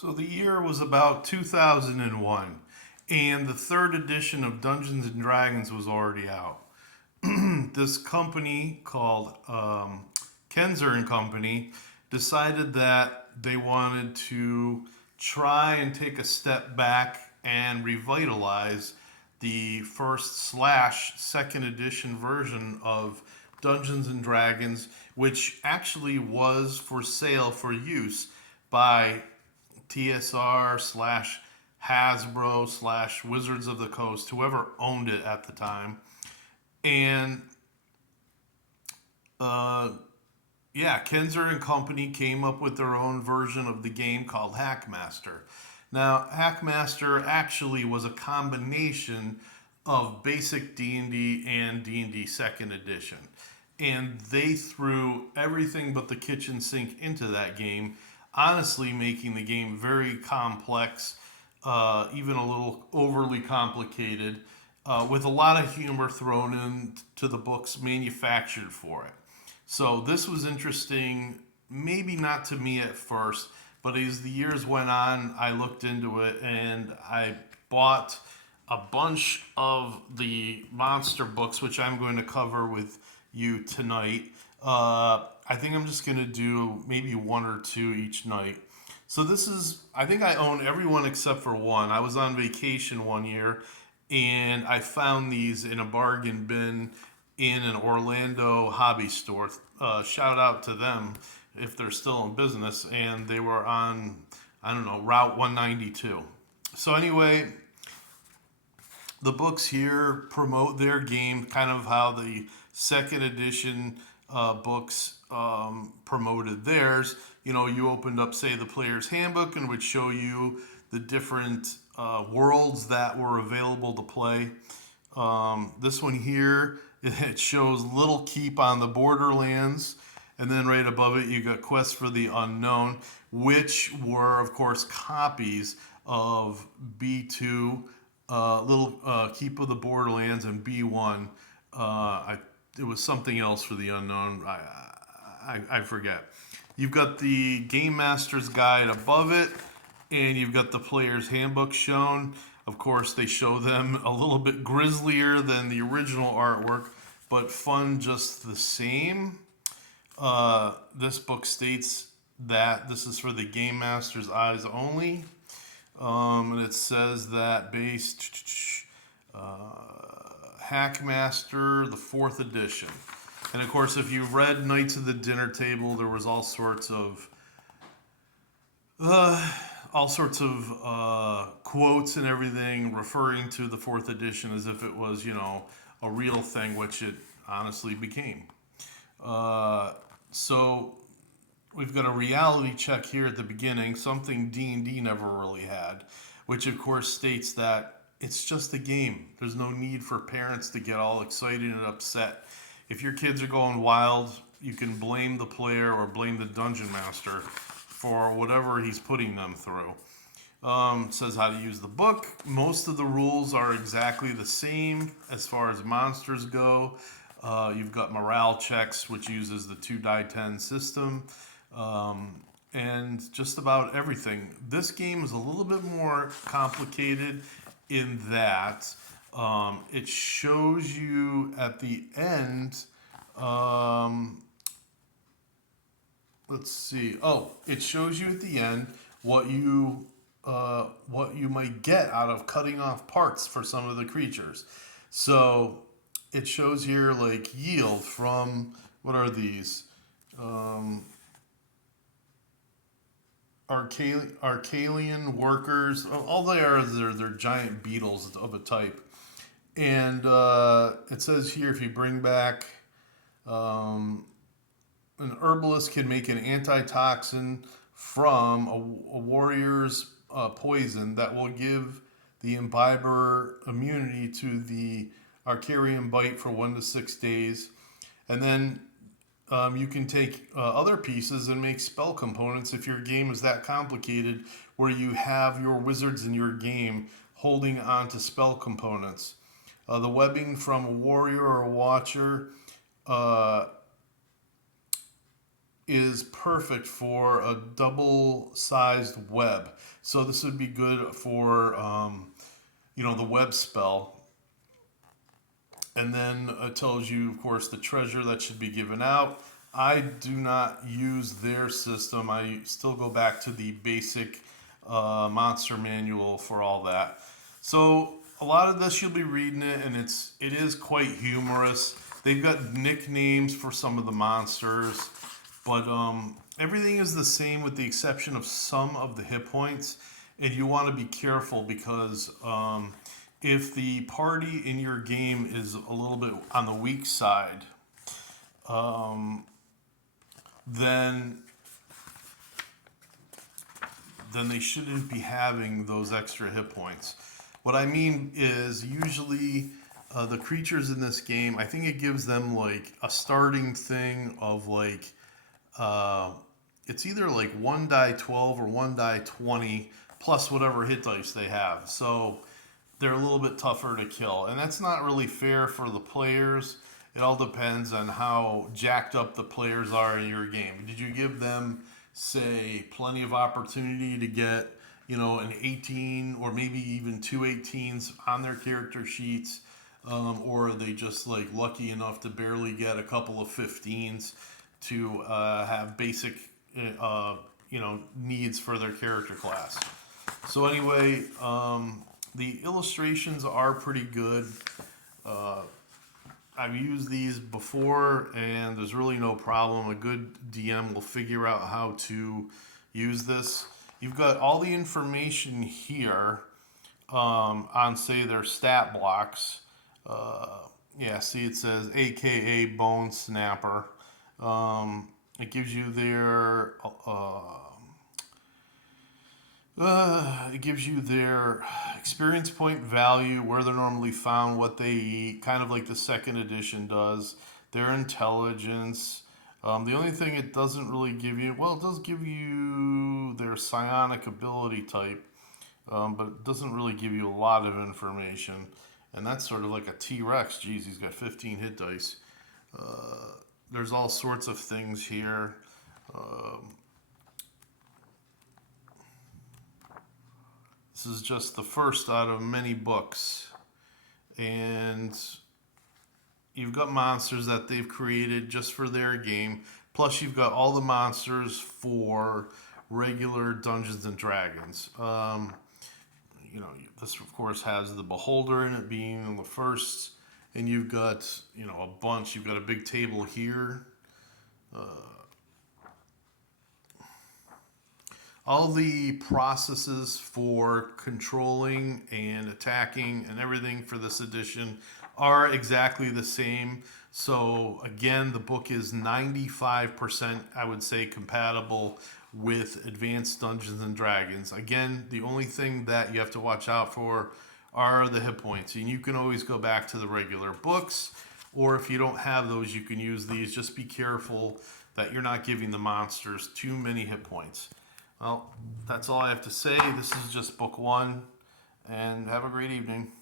So the year was about 2001, and the third edition of Dungeons and Dragons was already out. This company called Kenzer and Company decided that they wanted to try and take a step back and revitalize the first slash second edition version of Dungeons and Dragons, which actually was for sale for use by TSR slash Hasbro slash Wizards of the Coast, whoever owned it at the time. And uh, yeah, Kenzer and Company came up with their own version of the game called Hackmaster. Now, Hackmaster actually was a combination of basic D&D and D&D second edition. And they threw everything but the kitchen sink into that game, honestly making the game very complex, even a little overly complicated, with a lot of humor thrown into the books manufactured for it. So this was interesting, maybe not to me at first, but as the years went on, I looked into it and I bought a bunch of the monster books, which I'm going to cover with you tonight. I think I'm just going to do maybe one or two each night. So this is, I think I own every one except for one. I was on vacation one year and I found these in a bargain bin in an Orlando hobby store. Shout out to them if they're still in business. And they were on, I don't know, Route 192. So anyway, the books here promote their game, kind of how the second edition books promoted theirs. You know, you opened up, say, the player's handbook and would show you the different worlds that were available to play. This one here, it shows Little Keep on the Borderlands. And then right above it, you got Quest for the Unknown, which were, of course, copies of B2, Little Keep of the Borderlands, and B1. It was something else for the Unknown. I forget. You've got the Game Master's Guide above it, and you've got the Player's Handbook shown. Of course, they show them a little bit grislier than the original artwork, but fun just the same. This book states that this is for the Game Master's eyes only. And it says that based Hackmaster, the fourth edition. And of course, if you've read Knights of the Dinner Table, there was all sorts of quotes and everything referring to the fourth edition as if it was, you know, a real thing, which it honestly became. So we've got a reality check here at the beginning, something D&D never really had, which of course states that it's just a game. There's no need for parents to get all excited and upset. If your kids are going wild, you can blame the player or blame the dungeon master for whatever he's putting them through. Says how to use the book. Most of the rules are exactly the same as far as monsters go. You've got morale checks, which uses the 2 die 10 system, and just about everything. This game is a little bit more complicated in that it shows you at the end. Let's see. Oh, it shows you at the end what you might get out of cutting off parts for some of the creatures. So it shows here like yield from, what are these? Arcalian workers. All they are is they're giant beetles of a type. And it says here if you bring back an herbalist can make an antitoxin from a warrior's poison that will give the imbiber immunity to the Arcarian bite for 1 to 6 days. And then you can take other pieces and make spell components if your game is that complicated, where you have your wizards in your game holding on to spell components. The webbing from a warrior or a watcher is perfect for a double-sized web. So this would be good for, the web spell. And then it tells you, of course, the treasure that should be given out. I do not use their system. I still go back to the basic monster manual for all that. So a lot of this you'll be reading it, and it is quite humorous. They've got nicknames for some of the monsters, but everything is the same with the exception of some of the hit points. And you want to be careful because if the party in your game is a little bit on the weak side, then they shouldn't be having those extra hit points. What I mean is usually the creatures in this game, I think it gives them like a starting thing of like it's either like 1 die 12 or 1 die 20 plus whatever hit dice they have. So they're a little bit tougher to kill. And that's not really fair for the players. It all depends on how jacked up the players are in your game. Did you give them, say, plenty of opportunity to get, an 18 or maybe even two 18s on their character sheets? Or are they just like lucky enough to barely get a couple of 15s to have basic, needs for their character class? So anyway, the illustrations are pretty good. I've used these before, and there's really no problem. A good DM will figure out how to use this. You've got all the information here on, say, their stat blocks. See, it says AKA Bone Snapper. It gives you their experience point value, where they're normally found, what they eat, kind of like the second edition does, their intelligence. The only thing it doesn't really give you, well, it does give you their psionic ability type, but it doesn't really give you a lot of information. And that's sort of like a T-Rex. Geez, he's got 15 hit dice. There's all sorts of things here. This is just the first out of many books. And you've got monsters that they've created just for their game. Plus, you've got all the monsters for regular Dungeons and Dragons. This, of course, has the Beholder in it being the first. And you've got, a bunch. You've got a big table here. All the processes for controlling and attacking and everything for this edition are exactly the same. So again, the book is 95%, I would say, compatible with Advanced Dungeons and Dragons. Again, the only thing that you have to watch out for are the hit points. And you can always go back to the regular books, or if you don't have those, you can use these. Just be careful that you're not giving the monsters too many hit points. Well, that's all I have to say. This is just book one, and have a great evening.